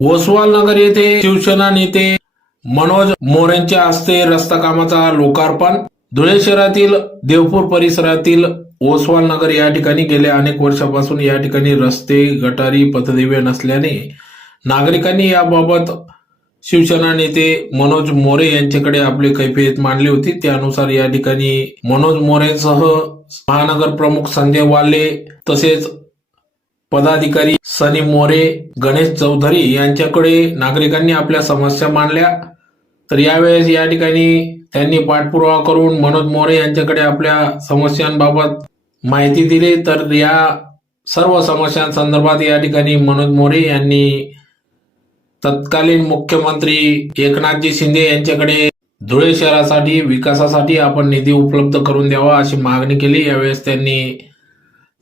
ओसवाल नगर येथे शिवसेना नेते मनोज मोरेंच्या हस्ते रस्ता कामाचा लोकार्पण. धुळे शहरातील देवपूर परिसरातील ओसवाल नगर या ठिकाणी गेल्या अनेक वर्षापासून या ठिकाणी रस्ते गटारी पथदिवे नसल्याने नागरिकांनी याबाबत शिवसेना नेते मनोज मोरे यांच्याकडे आपली कैफियत मांडली होती. त्यानुसार या ठिकाणी मनोज मोरेसह महानगर प्रमुख संजय वाले तसेच पदाधिकारी सनी मोरे गणेश चौधरी यांच्याकडे नागरिकांनी आपल्या समस्या मांडल्या. तर यावेळेस या ठिकाणी त्यांनी पाठपुरावा करून मनोज मोरे यांच्याकडे आपल्या समस्यांबाबत माहिती दिली. तर या सर्व समस्यांसंदर्भात या ठिकाणी मनोज मोरे यांनी तत्कालीन मुख्यमंत्री एकनाथजी शिंदे यांच्याकडे धुळे शहरासाठी विकासासाठी आपण निधी उपलब्ध करून द्यावा अशी मागणी केली. यावेळेस त्यांनी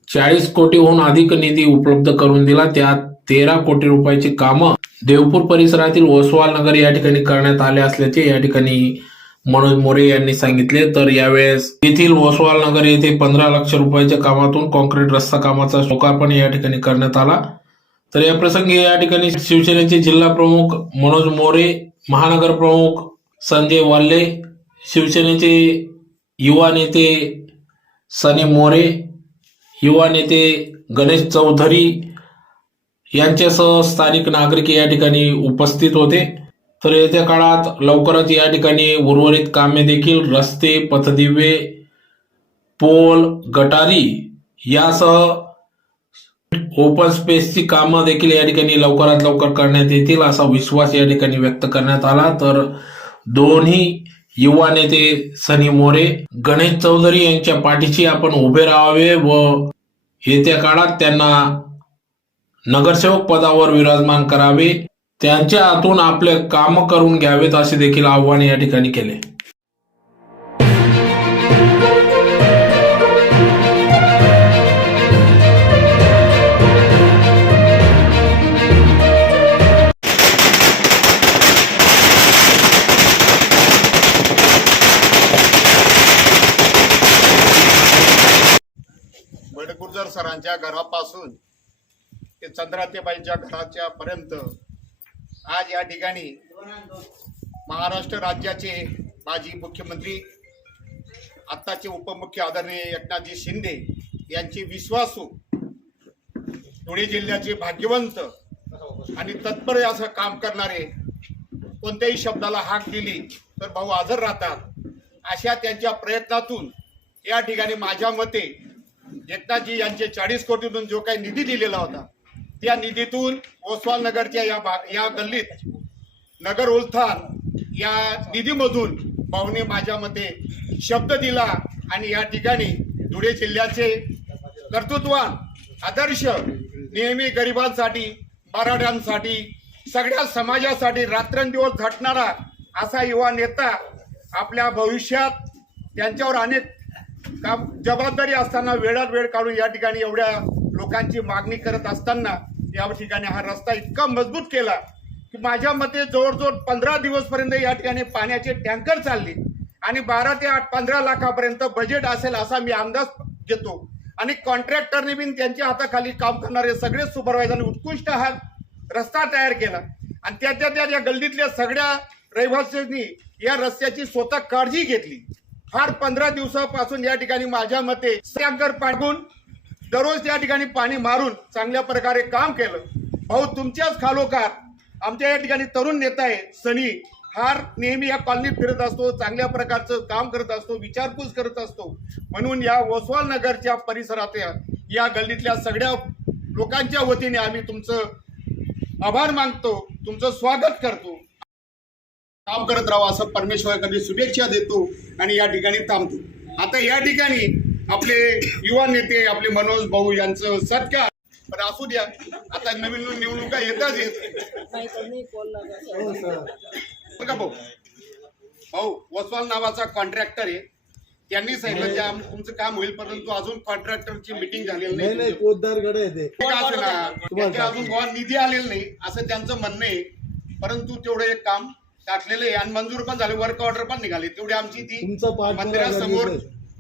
चाळीस कोटीहून अधिक निधी उपलब्ध करून दिला. त्यात तेरा कोटी रुपयाची कामं देवपूर परिसरातील ओसवाल नगर या ठिकाणी करण्यात आले असल्याचे या ठिकाणी मनोज मोरे यांनी सांगितले. तर यावेळेस येथील ओसवाल नगर येथे पंधरा लक्ष रुपयाच्या कामातून कॉन्क्रीट रस्ता कामाचा लोकार्पण या ठिकाणी करण्यात आला. तर या प्रसंगी या ठिकाणी शिवसेनेचे जिल्हा प्रमुख मनोज मोरे महानगर प्रमुख संजय वाल्ले शिवसेनेचे युवा नेते सनी मोरे युवा नेते गणेश चौधरी यांच्यासह स्थानिक नागरिक या ठिकाणी उपस्थित होते. तर येत्या काळात लवकरच या ठिकाणी उर्वरित कामे देखील रस्ते पथदिवे पोल गटारी यासह ओपन स्पेसची कामं देखील या ठिकाणी लवकरात लवकर करण्यात येतील असा विश्वास या ठिकाणी व्यक्त करण्यात आला. तर दोन्ही युवा नेते सनी मोरे गणेश चौधरी यांच्या पाठीशी आपण उभे राहावे व येत्या काळात त्यांना नगरसेवक पदावर विराजमान करावे. त्यांच्या हातून आपले काम करून घ्यावेत असे देखील आव्हान या ठिकाणी केले. बडगुर्जर घरापासून ते चंद्रातेबाईंच्या घराच्या पर्यंत आज या ठिकाणी महाराष्ट्र राज्याचे माजी मुख्यमंत्री आत्ताचे उपमुख्य आदरणीय एकनाथजी शिंदे यांचे विश्वासू धुळे जिल्ह्याचे भाग्यवंत आणि तत्पर असं काम करणारे कोणत्याही शब्दाला हाक दिली तर भाऊ हजर राहतात अशा त्यांच्या प्रयत्नातून या ठिकाणी माझ्या मते एकनाथजी यांचे चाळीस कोटीतून जो काही निधी दिलेला होता त्या निधीतून ओसवाल नगरच्या या या गल्लीत नगर उलथान या निधीमधून भाऊने माझ्या मते शब्द दिला आणि या ठिकाणी धुळे जिल्ह्याचे कर्तृत्वान आदर्श नेहमी गरिबांसाठी मराठ्यांसाठी सगळ्या समाजासाठी रात्रंदिवस झटणारा असा युवा नेता आपल्या भविष्यात त्यांच्यावर अनेक काम जबाबदारी असताना वेळात वेळ काढून या ठिकाणी एवढ्या लोकांची मागणी करत असताना या ठिकाणी हा रस्ता इतका मजबूत केला की माझ्या मते जवळजवळ पंधरा दिवसपर्यंत या ठिकाणी पाण्याचे टँकर चालले आणि बारा ते आठ पंधरा लाखापर्यंत बजेट असेल असा मी अंदाज घेतो. आणि कॉन्ट्रॅक्टरने बी त्यांच्या हाताखाली काम करणारे सगळे सुपरवायझरने उत्कृष्ट हा रस्ता तयार केला. आणि त्याच्या त्या त्या गल्लीतल्या सगळ्या रहिवाशांनी या रस्त्याची स्वतः काळजी घेतली. फार पंधरा दिवसापासून या ठिकाणी माझ्या मते टँकर पाठवून दररोज या ठिकाणी पाणी मारून चांगल्या प्रकारे काम केलं. भाऊ तुमच्याच खालोखाल आमच्या या ठिकाणी तरुण नेता आहे सनी. फार नेहमी या कॉलनीत फिरत असतो चांगल्या प्रकारचं काम करत असतो विचारपूस करत असतो. म्हणून या वसवाल नगरच्या परिसरात या गल्लीतल्या सगळ्या लोकांच्या वतीने आम्ही तुमचं आभार मानतो तुमचं स्वागत करतो. काम करत राहावं असं परमेश्वराकडे शुभेच्छा देतो आणि या ठिकाणी थांबतो. आता या ठिकाणी आपले युवा नेते आपले मनोज भाऊ यांचं सत्कार. पण असू द्या आता नवीन नवीन निवडणुका येतात येत भाऊ? भाऊ वसवाल नावाचा कॉन्ट्रॅक्टर आहे. त्यांनी सांगितलं की तुमचं काम होईल परंतु अजून कॉन्ट्रॅक्टरची मिटिंग झालेली नाही अजून निधी आलेला नाही असं त्यांचं म्हणणं आहे. परंतु तेवढं एक काम टाकलेलं आणि मंजूर पण झाले वर्क ऑर्डर पण निघाले. तेवढी आमची ती मंदिरासमोर.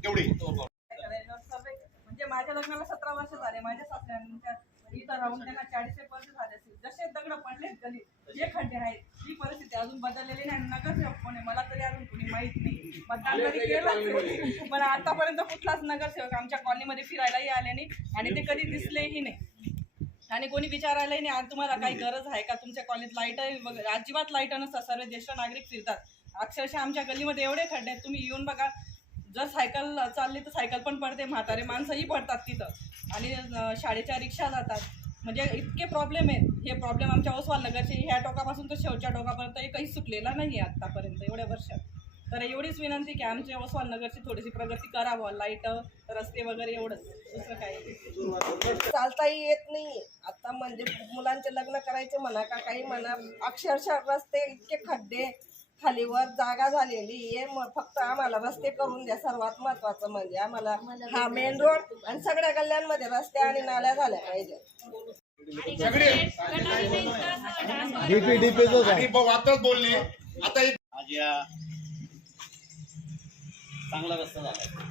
तेवढी म्हणजे माझ्या लग्नाला सतरा वर्ष झाले माझ्या सासऱ्यांच्या इथं राहून त्यांना चाळीस वर्ष झाले असतील जसे दगड पडले गली जे खड्डे आहेत ही परिस्थिती अजून बदललेली नाही नगरसेवक कोणी मला तरी अजून कोणी माहीत नाही. मतदान कधी केलं पण आतापर्यंत कुठलाच नगरसेवक आमच्या कॉलनीमध्ये फिरायलाही आले नाही आणि ते कधी दिसलेही नाही. आणि कोणी विचारायलाही नाही आज तुम्हाला काही गरज आहे का? तुमच्या कॉलेज लाइट वगैरे अजिबात लाइट नसतात सर्व ज्येष्ठ नागरिक फिरतात. अक्षरशः आमच्या गल्लीमध्ये एवढे खड्डे आहेत तुम्ही येऊन बघा. जर सायकल चालली तर सायकल पण पडते. म्हातारे माणसंही पडतात तिथं. आणि शाळेच्या रिक्षा जातात. म्हणजे इतके प्रॉब्लेम आहेत. हे प्रॉब्लेम आमच्या ओसवाल नगरचे ह्या टोकापासून तर शेवटच्या टोकापर्यंत एकही सुटलेला नाही आहे आत्तापर्यंत एवढ्या वर्षात. तर एवढीच विनंती की आमच्या ओसवाल नगरची थोडीशी प्रगती करावं लाइट रस्ते वगैरे एवढंच दुसरं काही. चालताही येत नाही. आता म्हणजे मुलांचे लग्न करायचे म्हणा का काही म्हणा अक्षरशः रस्ते इतके खड्डे खालीवर जागा झालेली आहे. मग फक्त आम्हाला रस्ते करून द्या सर्वात महत्वाचं म्हणजे आम्हाला हा मेन रोड आणि सगळ्या गल्ल्यांमध्ये रस्ते आणि नाल्या झाल्या पाहिजे आता आज या चांगला रस्ता झाला.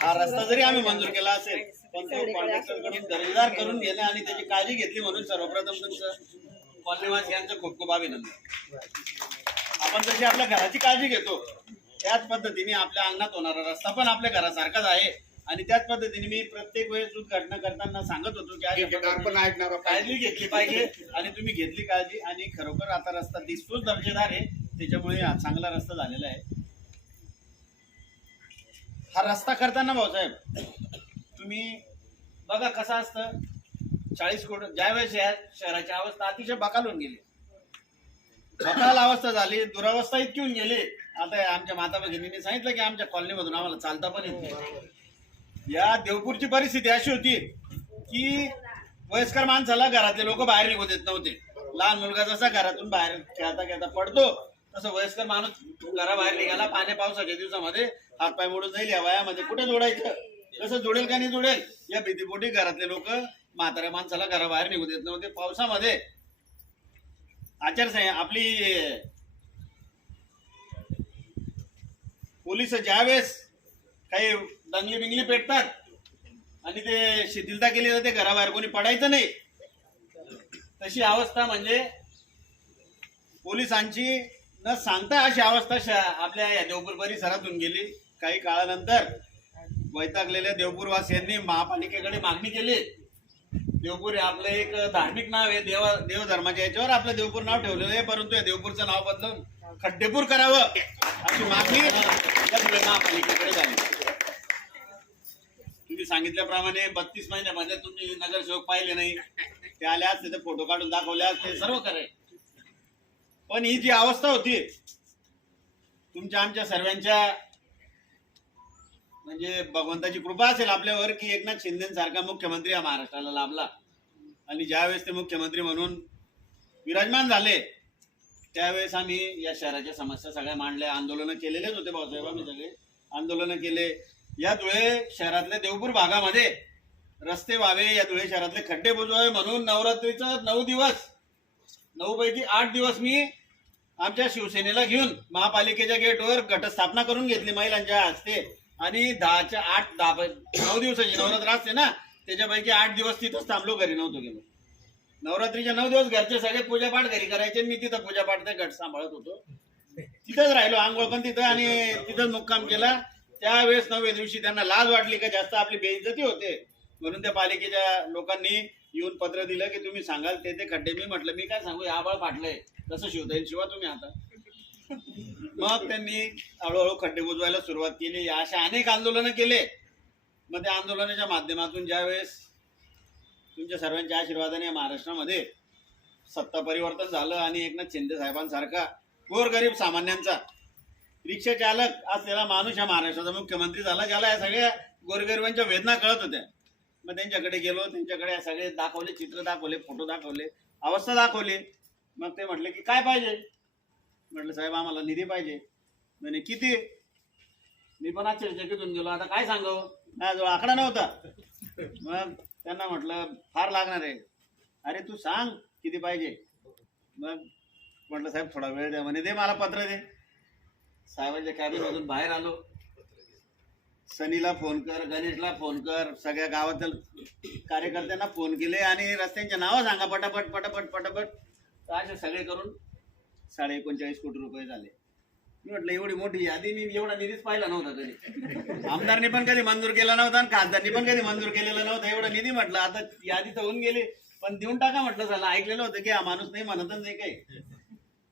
हा रस्ता जरी आम्ही मंजूर केला असेल पण तो कॉन्ट्रॅक्टरकडून दर्जेदार करून घेणं आणि त्याची काळजी घेतली म्हणून सर्वप्रथम तुमचं कॉलनीवासी यांचं खूप खूप अभिनंदन. आपण जशी आपल्या घराची काळजी घेतो त्याच पद्धतीने आपल्या अंगणात होणारा रस्ता पण आपल्या घरासारखाच आहे. आणि त्याच पद्धतीने मी प्रत्येक वेळेस उद्घाटना करताना सांगत होतो की ऐकणार काळजी घेतली पाहिजे आणि तुम्ही घेतली काळजी आणि खरोखर आता रस्ता दिसतोच दर्जेदार आहे त्याच्यामुळे हा चांगला रस्ता झालेला आहे. हा रस्ता करताना भाऊसाहेब तुम्ही बघा कसं असतं. चाळीस कोटी ज्यावेळेस या शहराची अवस्था अतिशय बकाल होऊन गेली. बकाल अवस्था झाली दुरावस्था इतकी होऊन गेली. आता आमच्या माता भगिनीने सांगितलं की आमच्या कॉलनीमधून आम्हाला चालता पण येत नाही. या देवपूरची परिस्थिती अशी होती की वयस्कर माणसाला घरातले लोक बाहेर निघू देत नव्हते. लहान मुलगा जसा घरातून बाहेर खेळता खेळता पडतो तसं वयस्कर माणूस घराबाहेर निघाला पाण्या पावसाच्या दिवसामध्ये हातपाय मोडून जाईल या वयामध्ये कुठे जोडायचं? कसं जोडेल का नाही जोडेल? या भीतीपोटी घरातले लोक म्हाताऱ्या माणसाला घराबाहेर निघू देत नव्हते. पावसामध्ये आचारसंहिता आपली पोलीस ज्यावेळेस काही दंगली बिंगली पेटतात. आणि ते शिथिलता केली जाते घराबाहेर कोणी पडायचं नाही. तशी अवस्था म्हणजे पोलिसांची न सांगता अशी अवस्था आपल्या या देवपूर परिसरातून गेली. काही काळानंतर वैतागलेल्या देवपूरवासियांनी महापालिकेकडे मागणी केली. देवपूर हे आपलं एक धार्मिक नाव आहे. देव देवधर्माच्या याच्यावर आपलं देवपूर नाव ठेवलेलं आहे. परंतु या देवपूरचं नाव बदलून खड्डेपूर करावं अशी मागणी महापालिकेकडे झाली. तुम्ही सांगितल्याप्रमाणे बत्तीस महिन्यामध्ये तुम्ही नगरसेवक पाहिले नाही ते आले असते ते फोटो काढून दाखवले असते सर्व करे पण ही जी अवस्था होती तुमच्या आमच्या सर्वांच्या म्हणजे भगवंताची कृपा असेल आपल्यावर की एकनाथ शिंदेसारखा मुख्यमंत्री हा महाराष्ट्राला लाभला. आणि ज्यावेळेस ते मुख्यमंत्री म्हणून विराजमान झाले त्यावेळेस आम्ही या शहराच्या समस्या सगळ्या मांडल्या आंदोलनं केलेलेच होते भाऊसाहेब आम्ही सगळे आंदोलनं केले. या धुळे शहरातल्या देवपूर भागामध्ये रस्ते व्हावे या धुळे शहरातले खड्डे बुजवावे म्हणून नवरात्रीचं नऊ दिवस नऊ पैकी आठ दिवस मी आमच्या शिवसेनेला घेऊन महापालिकेच्या गेटवर घटस्थापना करून घेतली महिलांच्या हस्ते. आणि दहाच्या आठ दहा पै- नऊ दिवसाची नवरात्र असते ना त्याच्यापैकी आठ दिवस तिथंच थांबलो घरी नव्हतो गेलो. नवरात्रीचे नऊ दिवस घरचे सगळे पूजापाठ घरी करायचे मी तिथं पूजापाठ ते घट सांभाळत होतो. तिथंच राहिलो आंघोळ पण तिथं आणि तिथंच मुक्काम केला. त्यावेळेस नव्या दिवशी त्यांना लाज वाटली का जास्त आपली बेइज्जती होते? म्हणून त्या पालिकेच्या लोकांनी येऊन पत्र दिलं की तुम्ही सांगाल ते ते खड्डे. मी म्हटलं मी काय सांगू? आबाळ फाटलंय. कसं शिवता येईल? शिवा तुम्ही आता. मग त्यांनी हळूहळू खड्डे बुजवायला सुरुवात केली. अशा अनेक आंदोलनं केले. मग त्या आंदोलनाच्या माध्यमातून ज्यावेळेस तुमच्या सर्वांच्या आशीर्वादाने महाराष्ट्रामध्ये सत्ता परिवर्तन झालं आणि एकनाथ शिंदे साहेबांसारखा गोरगरीब सामान्यांचा रिक्षा चालक असलेला माणूस हा महाराष्ट्राचा मुख्यमंत्री झाला ज्याला या सगळ्या गोरगरिबांच्या वेदना कळत होत्या. मग त्यांच्याकडे गेलो त्यांच्याकडे या सगळे दाखवले चित्र दाखवले फोटो दाखवले अवस्था दाखवली. मग ते म्हटले की काय पाहिजे? म्हटलं साहेब आम्हाला निधी पाहिजे. म्हणे किती? मी पण आश्चर्यचकितून गेलो. आता काय सांगू? माझ्याजवळ आकडा नव्हता. मग त्यांना म्हटलं फार लागणार आहे. अरे तू सांग किती पाहिजे? मग म्हटलं साहेब थोडा वेळ द्या. म्हणे दे मला पत्र दे. साहेबांच्या कॅबिन मधून बाहेर आलो. सनीला फोन कर गणेशला फोन कर सगळ्या गावातील कार्यकर्त्यांना फोन केले आणि रस्त्यांचे नावं सांगा पटापट पटापट पटापट. असे सगळे करून साडे एकोणचाळीस कोटी रुपये झाले. मी म्हटलं एवढी मोठी यादी मी एवढा निधीच पाहिला नव्हता कधी. आमदारनी पण कधी मंजूर केला नव्हता आणि खासदारनी पण कधी मंजूर केलेला नव्हता. एवढा निधी म्हटलं आता यादी तर होऊन गेली. पण देऊन टाका म्हटलं झालं. ऐकलेलं होतं की हा माणूस नाही म्हणतच नाही काही.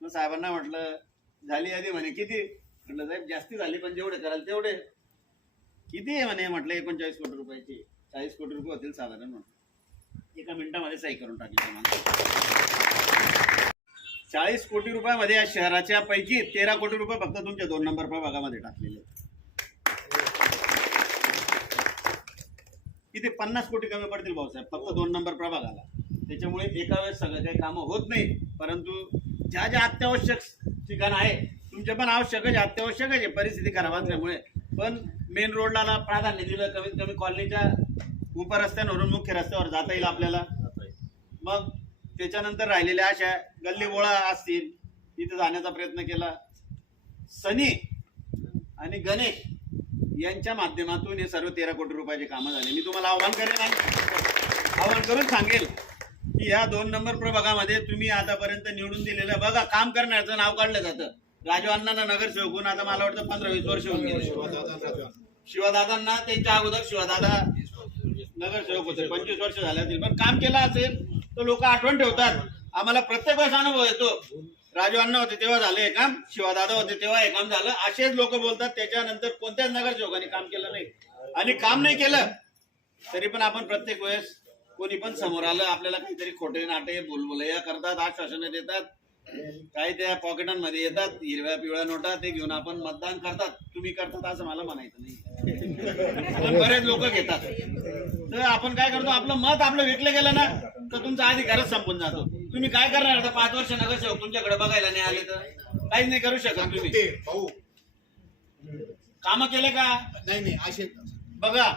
मग साहेबांना म्हटलं झाली यादी म्हणे किती? म्हटलं साहेब जास्ती झाली पण जेवढे कराल तेवढे. किती आहे म्हणे? म्हटलं एकोणचाळीस कोटी रुपयाची. चाळीस कोटी रुपये होतील साधारण म्हणून. एका मिनिटामध्ये सही करून टाकली चाळीस कोटी रुपयामध्ये या शहराच्या पैकी तेरा कोटी रुपये फक्त तुमच्या दोन नंबर प्रभागामध्ये टाकलेले किती? पन्नास कोटी कमी पडतील भाऊसाहेब फक्त दोन नंबर प्रभागाला. त्याच्यामुळे एका वेळेस सगळं काही कामं होत नाही परंतु ज्या ज्या अत्यावश्यक ठिकाण आहे तुमचे पण आवश्यकच आहे अत्यावश्यकच आहे परिस्थिती खराब असल्यामुळे. पण मेन रोडला प्राधान्य दिलं कमीत कमी कॉलनीच्या उपरस्त्यांवरून मुख्य रस्त्यावर जाता येईल आपल्याला. मग त्याच्यानंतर राहिलेल्या अशा गल्ली बोळा असतील तिथे जाण्याचा प्रयत्न केला. सनी आणि गणेश यांच्या माध्यमातून हे सर्व तेरा कोटी रुपयाचे कामं झाले. मी तुम्हाला आव्हान करेन आणि आव्हान करून सांगेल की या दोन नंबर प्रभागामध्ये तुम्ही आतापर्यंत निवडून दिलेलं बघा काम करण्याचं नाव काढलं जातं. राजू अण्णांना नगरसेवक होऊन आता मला वाटतं पंधरा वीस वर्ष होऊन गेले. शिवादादांना त्यांच्या अगोदर शिवादादा नगरसेवक होते. पंचवीस वर्ष झाले असतील. पण काम केलं असेल तर लोक आठवण ठेवतात. आम्हाला प्रत्येक वेळेस अनुभव येतो. राजू अण्णा होते तेव्हा झालं हे काम शिवादादा होते तेव्हा हे काम झालं. असेच लोक बोलतात त्याच्यानंतर कोणत्याच नगरसेवकांनी काम केलं नाही. आणि काम नाही केलं तरी पण आपण प्रत्येक वेळेस कोणी पण समोर आलं आपल्याला काहीतरी खोटे नाटे बोलबोलया करतात आश्वासनं देतात. काही त्या पॉकेटांमध्ये येतात हिरव्या पिवळ्या नोटा ते घेऊन आपण मतदान करतात. तुम्ही करतात असं मला म्हणायचं नाही. पण बरेच लोक घेतात. तर आपण काय करतो आपलं मत आपलं विकलं गेलं ना तर तुमचा अधिकारच संपून जातो. तुम्ही काय करणार आता पाच वर्ष नगरसेवक तुमच्याकडे बघायला नाही आले तर? काहीच नाही करू शकत तुम्ही. भाऊ. कामं केले का? नाही नाही असे बघा.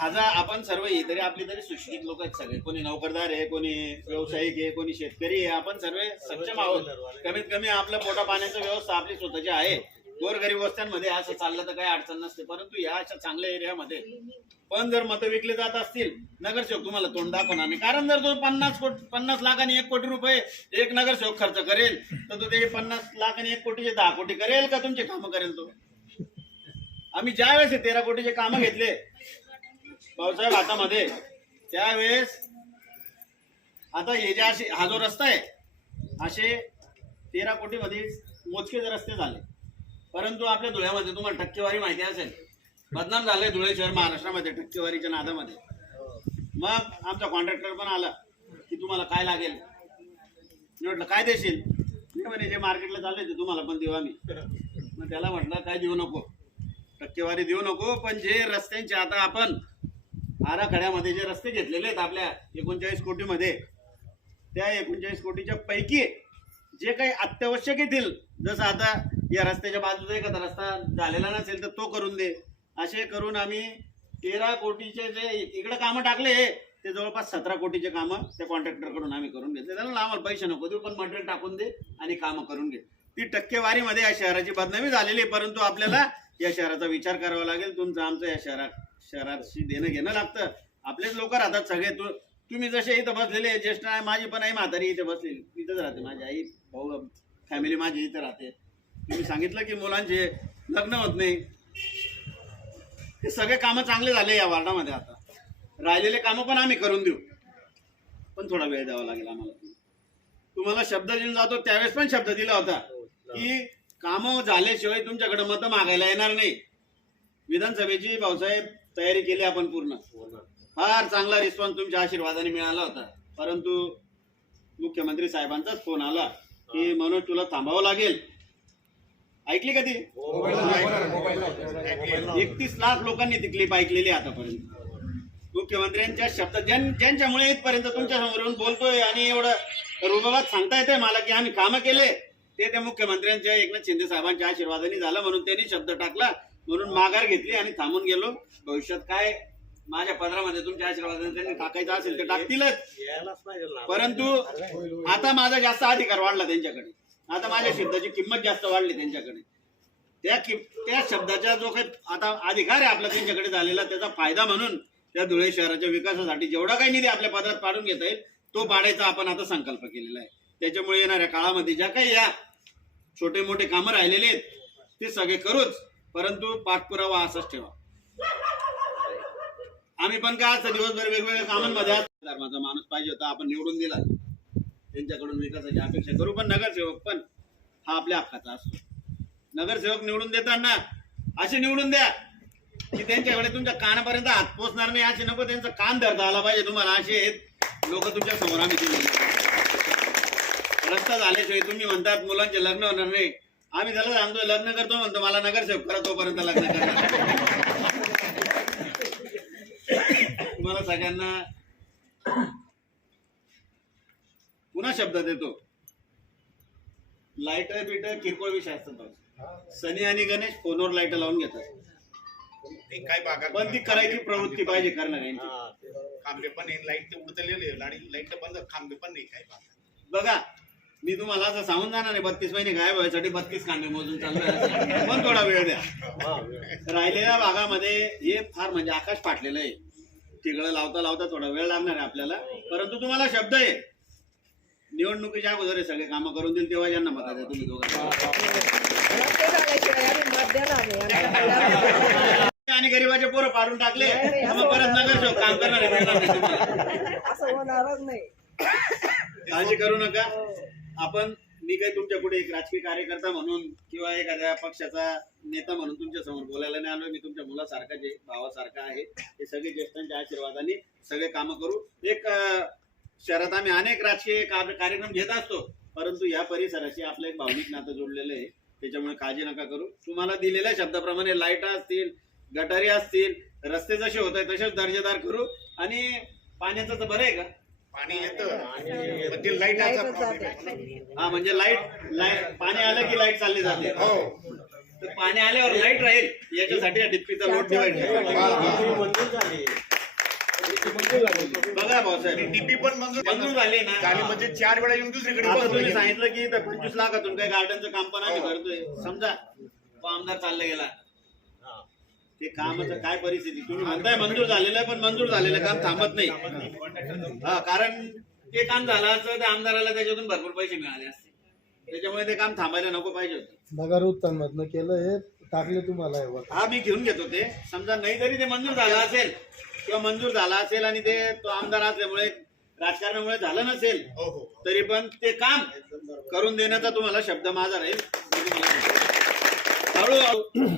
आता आपण सर्व ही तरी आपली तरी सुशिक्षित लोक आहेत सगळे. कोणी नोकरदार आहे कोणी व्यावसायिक आहे कोणी शेतकरी आहे. आपण सर्व सक्षम आहोत. कमीत कमी आपलं पोटा पाण्याचं व्यवस्था आपली स्वतःची आहे. गोरगरीब वस्त्यांमध्ये असं चाललं तर काही अडचण नसते. परंतु या अशा चांगल्या एरियामध्ये पण जर मतं विकले जात असतील नगरसेवक तुम्हाला तोंड दाखवणार नाही. कारण जर तो पन्नास कोटी पन्नास लाख आणि एक कोटी रुपये एक नगरसेवक खर्च करेल तर तो ते पन्नास लाख आणि एक कोटीचे दहा कोटी करेल का? तुमचे कामं करेल तो. आम्ही ज्या वेळेस तेरा कोटीचे कामं घेतले भाऊसाहेब हातामध्ये त्यावेळेस आता हे जे असे हा जो रस्ता आहे असे तेरा कोटीमध्ये मोजकेच रस्ते झाले. परंतु आपल्या धुळ्यामध्ये तुम्हाला टक्केवारी माहिती असेल. बदनाम झालंय धुळे शहर महाराष्ट्रामध्ये टक्केवारीच्या नादामध्ये. मग आमचा कॉन्ट्रॅक्टर पण आला की तुम्हाला काय लागेल? मी म्हटलं काय देशील? मी म्हणे जे मार्केटला चालले ते तुम्हाला पण देऊ आम्ही. मग त्याला म्हटलं काय देऊ नको? टक्केवारी देऊ नको पण जे रस्त्यांचे आता आपण आराखड्यामध्ये जे रस्ते घेतलेले आहेत आपल्या एकोणचाळीस कोटीमध्ये त्या एकोणचाळीस कोटीच्या पैकी जे काही अत्यावश्यक येतील जसं आता या रस्त्याच्या बाजूचा एखादा रस्ता झालेला नसेल तर तो करून दे. असे करून आम्ही तेरा कोटीचे जे इकडे कामं टाकले ते जवळपास सतरा कोटीचे कामं त्या कॉन्ट्रॅक्टरकडून आम्ही करून घेतले. त्याला आम्हाला पैसे नको देऊ पण मटेरियल टाकून दे आणि कामं करून घे. ती टक्केवारीमध्ये या शहराची बदनामी झालेली आहे परंतु आपल्याला या शहराचा विचार करावा लागेल. तुमचं आमचं या शहरात शहराशी देणं घेणं लागतं. आपलेच लोक राहतात सगळे. तू तुम्ही जसे इथं बसलेले ज्येष्ठ आहे माझी पण आई म्हातारी इथे बसलेली इथंच राहते. माझी आई भाऊ फॅमिली माझी इथं राहते. तुम्ही सांगितलं की मुलांचे लग्न होत नाही. हे सगळे कामं चांगले झाले या वार्डामध्ये आता. राहिलेले कामं पण आम्ही करून देऊ. पण थोडा वेळ द्यावा लागेल आम्हाला. तुम्हाला शब्द देऊन जातो त्यावेळेस पण शब्द दिला होता की कामं झाल्याशिवाय तुमच्याकडे मतं मागायला येणार नाही. विधानसभेची भाऊसाहेब तयारी केली आपण पूर्ण. फार चांगला रिस्पॉन्स तुमच्या आशीर्वादाने मिळाला होता. परंतु मुख्यमंत्री साहेबांचाच फोन आला की मनोज तुला थांबावं लागेल. ऐकली का ती? एकतीस लाख लोकांनी ती क्लिप ऐकलेली आतापर्यंत. मुख्यमंत्र्यांच्या शब्द ज्यां- ज्यांच्यामुळे इथपर्यंत तुमच्यासमोर येऊन बोलतोय आणि एवढं रुबाबात सांगता येते मला की आम्ही कामं केले ते त्या मुख्यमंत्र्यांच्या एकनाथ शिंदे साहेबांच्या आशीर्वादाने झालं म्हणून त्यांनी शब्द टाकला. म्हणून माघार घेतली आणि थांबून गेलो. भविष्यात काय माझ्या पदरामध्ये तुमच्या आशीर्वादाने त्यांनी टाकायचं असेल ते टाकतीलच. परंतु आता माझा जास्त अधिकार वाढला त्यांच्याकडे. आता माझ्या शब्दाची किंमत जास्त वाढली त्यांच्याकडे. त्या कि- त्या शब्दाचा जो काही आता अधिकार आहे आपला त्यांच्याकडे झालेला त्याचा फायदा म्हणून त्या धुळे शहराच्या विकासासाठी जेवढा काही निधी आपल्या पदरात पाडून घेता येईल तो पाडायचा आपण आता संकल्प केलेला आहे. त्याच्यामुळे येणाऱ्या काळामध्ये ज्या काही या छोटे मोठे कामं राहिलेले आहेत ते सगळे करूच. परंतु पाठपुरावा असाच ठेवा. आम्ही पण काय असं दिवसभर वेगवेगळ्या कामांमध्ये धर्माचा माणूस पाहिजे होता आपण निवडून दिला. त्यांच्याकडून विकासाची अपेक्षा करू पण नगरसेवक पण हा आपल्या हक्काचा असतो. नगरसेवक निवडून देताना असे निवडून द्या की त्यांच्याकडे तुमच्या कानापर्यंत हात पोचणार नाही असे नको त्यांचं कान धरता आला पाहिजे. तुम्हाला असे लोक तुमच्यासमोर आम्ही रस्ता झाल्याशिवाय तुम्ही म्हणतात मुलांचे लग्न होणार नाही. आम्ही त्याला सांगतोय लग्न करतो म्हणतो मला नगरसेवक करा तोपर्यंत लग्न करणार. तुम्हाला सगळ्यांना पुन्हा शब्द देतो. लाइट बिट किरकोळ विषय असतात सनी आणि गणेश फोनवर लाइट लावून घेतात. काय भागात पण ती करायची प्रवृत्ती पाहिजे करणार खांबे पण लाइट ते उडतलेले आणि लाइट बंद खांबे पण नाही काय बघा मी तुम्हाला असं सांगून जाणार आहे बत्तीस महिने गायब व्हायसाठी बत्तीस कांदे मोजून चालू आहे पण थोडा वेळ द्या. राहिलेल्या भागामध्ये हे फार म्हणजे आकाश फाटलेलं आहे. तिकडं लावता लावता थोडा वेळ लागणार आहे आपल्याला. परंतु तुम्हाला शब्द आहे. निवडणुकीच्या अगोदर हे सगळे कामं करून देईल तेव्हा यांना मत द्या तुम्ही दोघं. रस्ते झाल्याशिवाय आम्ही मत देणार नाही आमच्या आणि गरीबाचे पोरं पाडून टाकले तर मग परत नगरसेवक काम करणार आहे. असं होणारच नाही. काळजी करू नका. आपण मी काही तुमच्यापुढे एक राजकीय कार्यकर्ता म्हणून किंवा एखाद्या पक्षाचा नेता म्हणून तुमच्यासमोर बोलायला नाही आलोय. मी तुमच्या मुलासारखा जे भावासारखा आहे हे सगळे ज्येष्ठांच्या आशीर्वादाने सगळे कामं करू. एक शहरात आम्ही अनेक राजकीय कार्यक्रम घेत असतो. परंतु या परिसराशी आपलं एक भावनिक नातं जोडलेलं आहे. त्याच्यामुळे काळजी नका करू. तुम्हाला दिलेल्या शब्दाप्रमाणे लाइट असतील गटारी असतील रस्ते जसे होत आहेत तसेच दर्जेदार करू. आणि पाण्याचं तर बरं आहे का? पाणी येतं ते लाईटाचा प्रॉब्लेम जाते. आहे. हा म्हणजे लाइट लाइट पाणी आलं की लाइट चालली जाते. हो. तर पाणी आल्यावर लाइट राहील याच्यासाठी या डिप्पीचा लोड डिवाइड बघा भाऊसाहेब. डीपी पण मंजूर मंजूर झाली ना. झाली म्हणजे चार वेळा येऊन दुसरीकडे आता तुम्ही गेलो. सांगितलं की पंचवीस लाखातून काही गार्डनचं काम पण आम्ही करतोय. समजा तो आमदार चालला गेला. ते कामाचं काय परिस्थिती? तुम्ही म्हणताय मंजूर झालेलं आहे पण मंजूर झालेलं काम थांबत नाही. हा कारण ते काम झालं असतं त्या आमदाराला त्याच्यातून भरपूर पैसे मिळाले असते. त्याच्यामुळे ते काम थांबायला नको पाहिजे होतं. नगर उत्पन्नातनं केलं हे टाकले तुम्हाला हे. हा मी घेऊन घेतो ते. समजा नाही तरी ते मंजूर झालं असेल किंवा मंजूर झाला असेल आणि ते तो आमदार असल्यामुळे राजकारणामुळे झालं नसेल हो हो. तरी पण ते काम करून देण्याचा तुम्हाला शब्द माझा राहील. मी तुम्हाला हळूहळू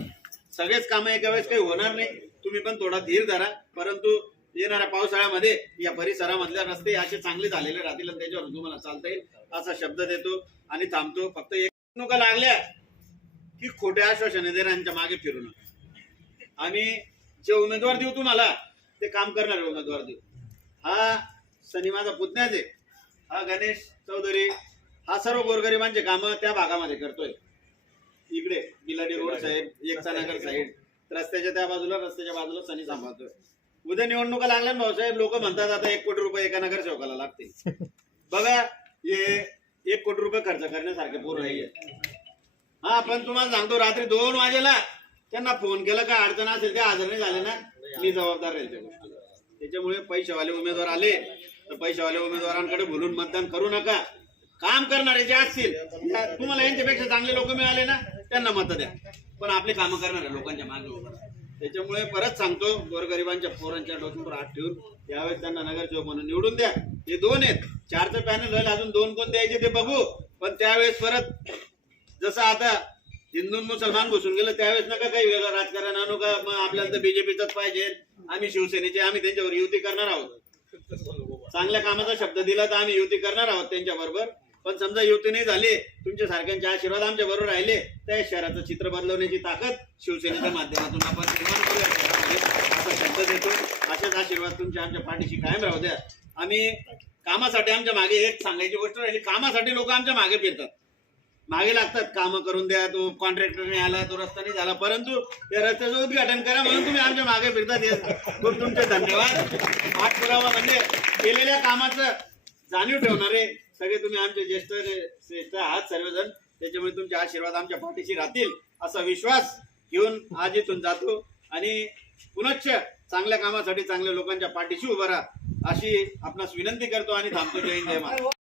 सगळेच काम एका वेळेस काही होणार नाही. तुम्ही पण थोडा धीर धरा. परंतु येणाऱ्या पावसाळ्यामध्ये या परिसरामधल्या रस्ते असे चांगले झालेले राहतील आणि त्याच्यावर तुम्हाला चालता येईल असा शब्द देतो आणि थांबतो. फक्त एक नुका लागल्या की खोट्या आश्वासने देणाऱ्यांच्या मागे फिरू नका. आम्ही जे उमेदवार देऊ तुम्हाला ते काम करणारे उमेदवार देऊ. हा सनी माझा पुतण्याच आहे. हा गणेश चौधरी हा सर्व गोरगरिबांचे कामं त्या भागामध्ये करतोय. इकडे बिलाडी रोड साहेब एकता नगर साईड रस्त्याच्या त्या बाजूला रस्त्याच्या बाजूला सनी सांभाळतोय. उद्या निवडणुका लागल्या ना भाऊसाहेब लोक म्हणतात आता एक कोटी रुपये एका नगरसेवकाला लागतील. बघा हे एक कोटी रुपये खर्च करण्यासारखे पूर्ण नाहीये. हा पण तुम्हाला सांगतो रात्री दोन वाजेला त्यांना फोन केला काय अडचण असेल ते नाही झाले ना? मी जबाबदार राहील त्या. त्याच्यामुळे पैशावाले उमेदवार आले तर पैशावाले उमेदवारांकडे बोलून मतदान करू नका. काम करणारे जे असतील तुम्हाला यांच्यापेक्षा चांगले लोक मिळाले ना? त्यांना मत द्या. पण आपले कामं करणार लोकांच्या मागे उभं त्याच्यामुळे परत सांगतो गोरगरिबांच्या पोरांच्या डोक्यावर हात ठेवून यावेळेस त्यांना नगरसेवक म्हणून निवडून द्या. हे दोन आहेत. चारचं पॅनल होईल अजून दोन कोण द्यायचे ते बघू. पण त्यावेळेस परत जसं आता हिंदू मुसलमान घुसून गेलं त्यावेळेस नका काही वेगळं राजकारण आणू का? मग आपल्याला तर बीजेपीच पाहिजे. आम्ही शिवसेनेचे आम्ही त्यांच्यावर युती करणार आहोत. चांगल्या कामाचा शब्द दिला तर आम्ही युती करणार आहोत त्यांच्या बरोबर पण समजा युती नाही झाले तुमच्या सारख्यांचे आशीर्वाद आमच्या बरोबर राहिले त्या शहराचं चित्र बदलवण्याची ताकद शिवसेनेच्या माध्यमातून आपण निर्माण करूया असा शब्द देतो. अशाच आशीर्वाद तुमच्या आमच्या पाठीशी कायम राहू द्या. आम्ही कामासाठी आमच्या मागे एक सांगायची गोष्ट राहिली कामासाठी लोक आमच्या मागे फिरतात. मागे लागतात कामं करून द्या तो कॉन्ट्रॅक्टर नाही आला तो रस्ता नाही झाला परंतु त्या रस्त्याचं उद्घाटन करा म्हणून तुम्ही आमच्या मागे फिरतात. खूप तुमचे धन्यवाद. पाठपुरावा म्हणजे केलेल्या कामाचं जाणीव ठेवणारे सगळे तुम्ही आमचे ज्येष्ठ श्रेष्ठ आहात सर्वजण. त्याच्यामुळे तुमचे आशीर्वाद आमच्या पाठीशी राहतील असा विश्वास घेऊन आज इथून जातो. आणि पुनश्च चांगल्या कामासाठी चांगल्या लोकांच्या पाठीशी उभा राहा अशी आपणास विनंती करतो आणि थांबतो. जय हिंद जय महाराज